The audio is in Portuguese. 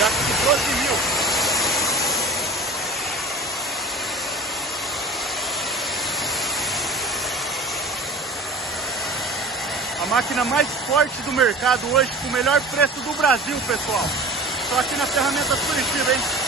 Gasto de 12 mil. A máquina mais forte do mercado hoje, com o melhor preço do Brasil, pessoal. Só aqui na Ferramentas Curitiba, hein?